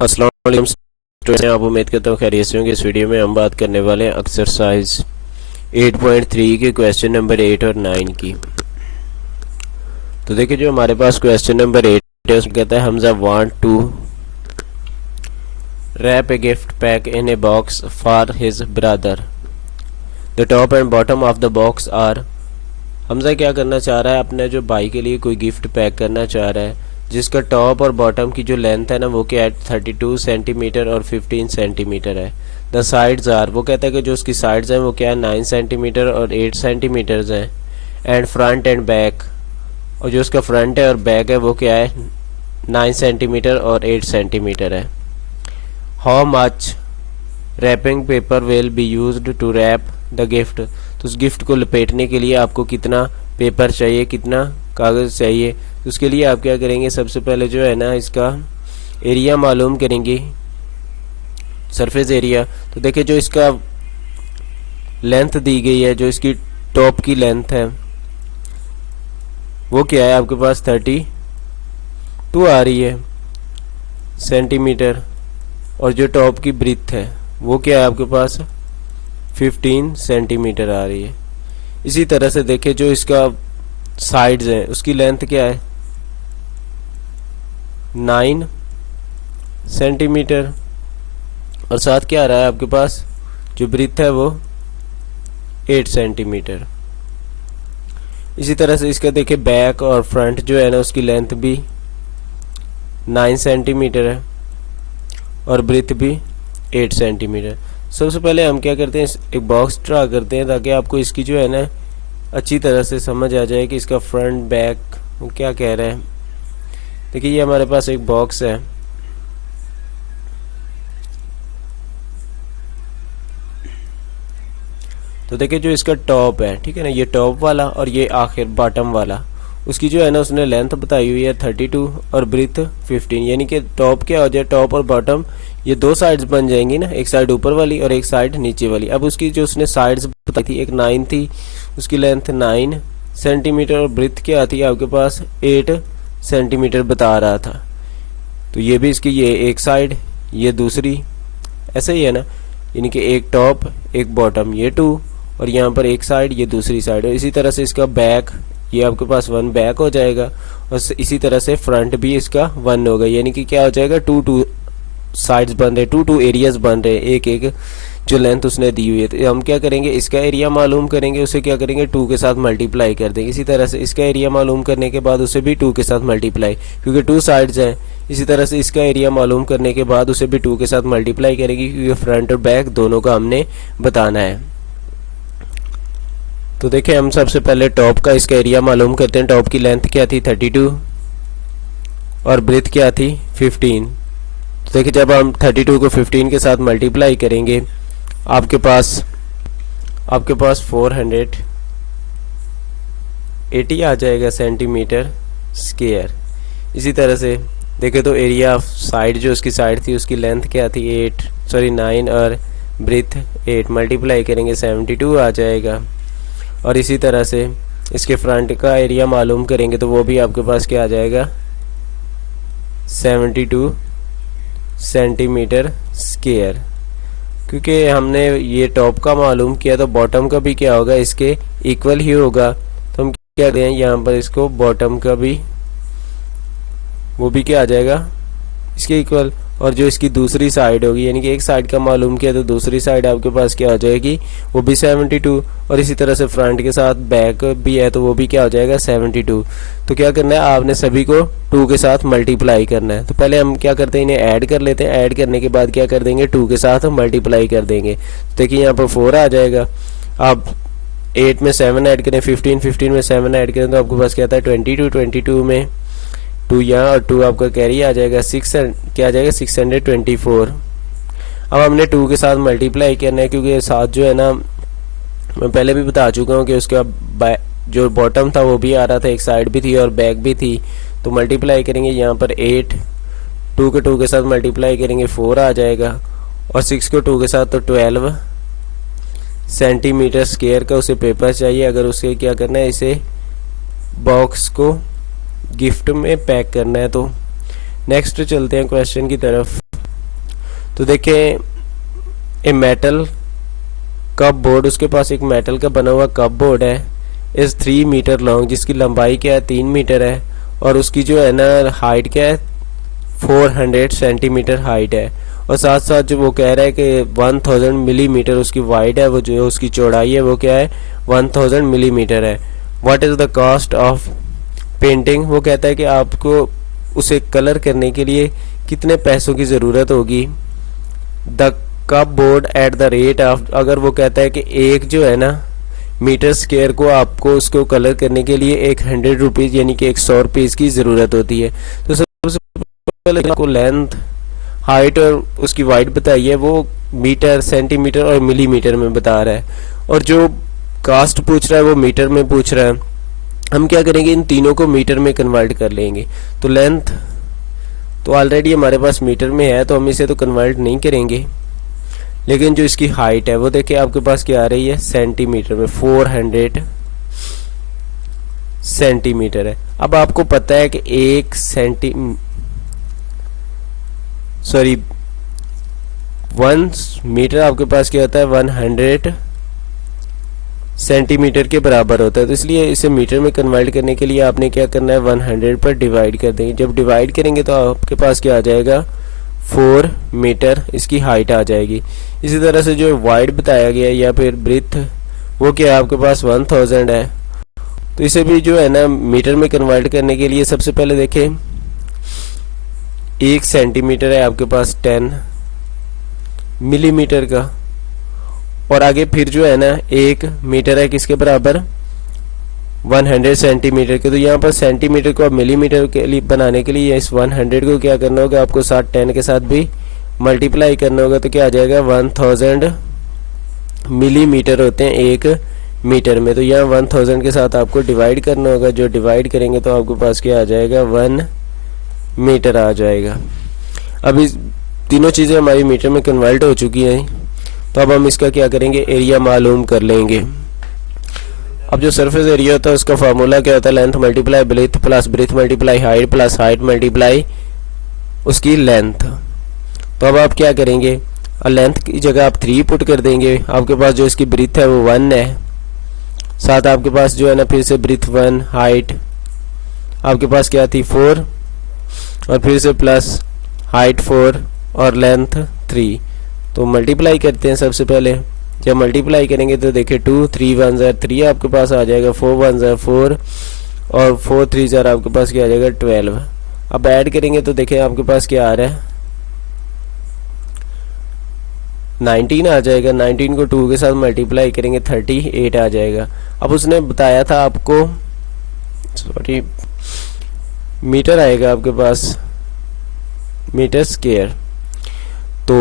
अस्सलाम वालेकुम स्टूडेंट्स, आप उम्मीद करता हूँ खैरियत से होंगे। इस वीडियो में हम बात करने वाले हैं एक्सरसाइज 8.3 के क्वेश्चन नंबर 8 और 9 की। तो देखिए, जो हमारे पास क्वेश्चन नंबर 8 है उसमें कहता है Hamza want to wrap a gift pack in a box for his brother. The top and bottom of the box are. Hamza क्या करना चाह रहा है, अपने जो भाई के लिए कोई गिफ्ट पैक करना चाह रहा है जिसका टॉप और बॉटम की जो लेंथ है ना वो क्या है 32 सेंटीमीटर और 15 सेंटीमीटर है। द साइड्स आर, वो कहता है कि जो उसकी साइड्स हैं वो क्या है 9 सेंटीमीटर और 8 सेंटीमीटर्स हैं। एंड फ्रंट एंड बैक, और जो उसका फ्रंट है और बैक है वो क्या है 9 सेंटीमीटर और 8 सेंटीमीटर है। How much wrapping paper will be used to wrap the gift. तो उस गिफ्ट को लपेटने के लिए आपको कितना पेपर चाहिए, कितना कागज़ चाहिए। तो उसके लिए आप क्या करेंगे, सबसे पहले जो है ना इसका एरिया मालूम करेंगे, सरफेस एरिया। तो देखिए, जो इसका लेंथ दी गई है, जो इसकी टॉप की लेंथ है वो क्या है आपके पास 32 आ रही है सेंटीमीटर, और जो टॉप की ब्रीथ है वो क्या है आपके पास 15 सेंटीमीटर आ रही है। इसी तरह से देखिए, जो इसका साइड्स हैं उसकी लेंथ क्या है 9 सेंटीमीटर, और साथ क्या आ रहा है आपके पास जो ब्रीथ है वो 8 सेंटीमीटर। इसी तरह से इसका देखिए बैक और फ्रंट जो है ना उसकी लेंथ भी 9 सेंटीमीटर है और ब्रीथ भी 8 सेंटीमीटर। सबसे पहले हम क्या करते हैं, एक बॉक्स ड्रा करते हैं ताकि आपको इसकी जो है ना अच्छी तरह से समझ आ जाए कि इसका फ्रंट बैक वो क्या कह रहे हैं। देखिए, ये हमारे पास एक बॉक्स है। तो देखिए, जो इसका टॉप है, ठीक है ना, ये टॉप वाला और ये आखिर बॉटम वाला, उसकी जो है ना उसने लेंथ बताई हुई है 32 और ब्रीथ 15, यानी कि टॉप क्या हो जाए, टॉप और बॉटम ये दो साइड्स बन जाएंगी ना, एक साइड ऊपर वाली और एक साइड नीचे वाली। अब उसकी जो उसने साइड्स बताई थी, एक 9 थी, उसकी लेंथ 9 सेंटीमीटर और ब्रीथ क्या आती है आपके पास 8 सेंटीमीटर बता रहा था। तो ये भी इसकी ये एक साइड, ये दूसरी, ऐसा ही है ना, यानी कि एक टॉप एक बॉटम, ये 2, और यहाँ पर एक साइड ये दूसरी साइड। और इसी तरह से इसका बैक, ये आपके पास 1 बैक हो जाएगा, और इसी तरह से फ्रंट भी इसका 1 होगा, यानी कि क्या हो जाएगा 2 साइड्स बन रहे, 2 एरियाज बन रहे, एक एक जो लेंथ उसने दी हुई है। तो हम क्या करेंगे, इसका एरिया मालूम करेंगे, उसे क्या करेंगे 2 के साथ मल्टीप्लाई कर देंगे। इसी तरह से इसका एरिया मालूम करने के बाद उसे भी 2 के साथ मल्टीप्लाई, क्योंकि 2 साइड्स हैं। इसी तरह से इसका एरिया मालूम करने के बाद उसे भी 2 के साथ मल्टीप्लाई करेंगे, क्योंकि फ्रंट और बैक दोनों का हमने बताना है। तो देखिए, हम सबसे पहले टॉप का इसका एरिया मालूम करते हैं। टॉप की लेंथ क्या थी 32 और ब्रीथ क्या थी 15। तो देखिए, जब हम 32 को 15 के साथ मल्टीप्लाई करेंगे आपके पास 480 आ जाएगा सेंटीमीटर स्क्वायर। इसी तरह से देखें तो एरिया ऑफ साइड, जो उसकी साइड थी उसकी लेंथ क्या थी 9 और ब्रीथ 8, मल्टीप्लाई करेंगे 72 आ जाएगा। और इसी तरह से इसके फ्रंट का एरिया मालूम करेंगे तो वो भी आपके पास क्या आ जाएगा 72 सेंटीमीटर स्क्वायर। क्योंकि हमने ये टॉप का मालूम किया तो बॉटम का भी क्या होगा इसके इक्वल ही होगा। तो हम क्या करें, यहाँ पर इसको बॉटम का भी वो भी क्या आ जाएगा इसके इक्वल। और जो इसकी दूसरी साइड होगी, यानी कि एक साइड का मालूम किया तो दूसरी साइड आपके पास क्या हो जाएगी वो भी 72। और इसी तरह से फ्रंट के साथ बैक भी है तो वो भी क्या हो जाएगा 72। तो क्या करना है, आपने सभी को 2 के साथ मल्टीप्लाई करना है। तो पहले हम क्या करते हैं, इन्हें ऐड कर लेते हैं। ऐड करने के बाद क्या कर देंगे 2 के साथ मल्टीप्लाई कर देंगे। तो देखिए, यहाँ पर 4 आ जाएगा। आप 8 में 7 ऐड करें, 15 में 7 ऐड करें तो आपके पास क्या आता है 22 में 2 यहाँ और 2 आपका कैरी आ जाएगा, 6 क्या आ जाएगा 624। अब हमने 2 के साथ मल्टीप्लाई करना है, क्योंकि साथ जो है ना मैं पहले भी बता चुका हूँ कि उसका जो बॉटम था वो भी आ रहा था, एक साइड भी थी और बैक भी थी। तो मल्टीप्लाई करेंगे यहाँ पर 8, 2 के साथ मल्टीप्लाई करेंगे 4 आ जाएगा, और 6 को 2 के साथ तो 12 सेंटीमीटर स्क्वायर का उसे पेपर चाहिए। अगर उसे क्या करना है, इसे बॉक्स को गिफ्ट में पैक करना है। तो नेक्स्ट चलते हैं क्वेश्चन की तरफ। तो देखें ए मेटल कप बोर्ड, उसके पास एक मेटल का बना हुआ कप बोर्ड है, इस 3 मीटर लॉन्ग, जिसकी लंबाई क्या है 3 मीटर है, और उसकी जो है ना हाइट क्या है 400 सेंटीमीटर हाइट है, और साथ साथ जो वो कह रहा है कि 1000 मिलीमीटर उसकी वाइड है, वो जो उसकी चौड़ाई है वो क्या है 1000 मिलीमीटर है। What is the cost of painting, वो कहता है कि आपको उसे कलर करने के लिए कितने पैसों की ज़रूरत होगी। The cup board at the rate of, अगर वो कहता है कि एक जो है ना मीटर स्क्वायर को आपको उसको कलर करने के लिए 100 रुपीज़ यानी कि 100 रुपीज़ की ज़रूरत होती है। तो सबसे पहले आपको लेंथ, हाइट और उसकी वाइड बताई है, वो मीटर, सेंटीमीटर और मिलीमीटर में बता रहा है, और जो कास्ट पूछ रहा है वो मीटर में पूछ रहा है। हम क्या करेंगे, इन तीनों को मीटर में कन्वर्ट कर लेंगे। तो लेंथ तो ऑलरेडी हमारे पास मीटर में है, तो हम इसे तो कन्वर्ट नहीं करेंगे, लेकिन जो इसकी हाइट है वो देखिए आपके पास क्या आ रही है सेंटीमीटर में, 400 सेंटीमीटर है। अब आपको पता है कि 1 मीटर आपके पास क्या होता है 100 सेंटीमीटर के बराबर होता है, तो इसलिए इसे मीटर में कन्वर्ट करने के लिए आपने क्या करना है 100 पर डिवाइड कर देंगे। जब डिवाइड करेंगे तो आपके पास क्या आ जाएगा 4 मीटर इसकी हाइट आ जाएगी। इसी तरह से जो वाइड बताया गया या फिर ब्रीथ वो क्या है आपके पास 1000 है, तो इसे भी जो है ना मीटर में कन्वर्ट करने के लिए सबसे पहले देखें 1 सेंटीमीटर है आपके पास 10 मिलीमीटर का, और आगे फिर जो है ना 1 मीटर है किसके बराबर 100 सेंटीमीटर के। तो यहाँ पर सेंटीमीटर को अब मिलीमीटर के लिए बनाने के लिए इस 100 को क्या करना होगा आपको साथ 10 के साथ भी मल्टीप्लाई करना होगा, तो क्या आ जाएगा 1000 मिलीमीटर होते हैं 1 मीटर में। तो यहाँ 1000 के साथ आपको डिवाइड करना होगा, जो डिवाइड करेंगे तो आपके पास क्या आ जाएगा 1 मीटर आ जाएगा। अब इस तीनों चीज़ें हमारी मीटर में कन्वर्ट हो चुकी हैं, तो अब हम इसका क्या करेंगे एरिया मालूम कर लेंगे। अब जो सरफेस एरिया होता है उसका फार्मूला क्या होता है length multiply breath plus breadth multiply height plus height multiply उसकी लेंथ। तो अब आप क्या करेंगे, और लेंथ की जगह आप 3 पुट कर देंगे, आपके पास जो इसकी ब्रीथ है वो 1 है, साथ आपके पास जो है ना फिर से ब्रीथ 1, हाइट आपके पास क्या थी 4, और फिर से प्लस हाइट 4 और लेंथ 3। तो मल्टीप्लाई करते हैं सबसे पहले। जब मल्टीप्लाई करेंगे तो देखिए 2 3 1 3 आपके पास आ जाएगा, 4 1 4 और 4 3 आपके पास क्या आ जाएगा 12। अब ऐड करेंगे तो देखिए आपके पास क्या आ रहा है 19 आ जाएगा। 19 को 2 के साथ मल्टीप्लाई करेंगे 38 आ जाएगा। अब उसने बताया था आपको सॉरी मीटर आएगा आपके पास मीटर स्क्वायर, तो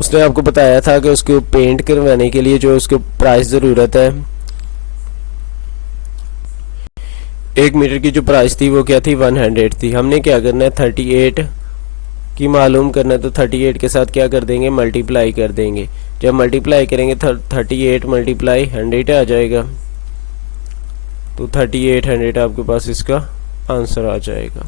उसने आपको बताया था कि उसको पेंट करवाने के लिए जो उसको प्राइस ज़रूरत है 1 मीटर की जो प्राइस थी वो क्या थी 100 थी। हमने क्या करना है 38 की मालूम करना है, तो 38 के साथ क्या कर देंगे मल्टीप्लाई कर देंगे। जब मल्टीप्लाई करेंगे 38 मल्टीप्लाई 100 आ जाएगा, तो 3800 आपके पास इसका आंसर आ जाएगा।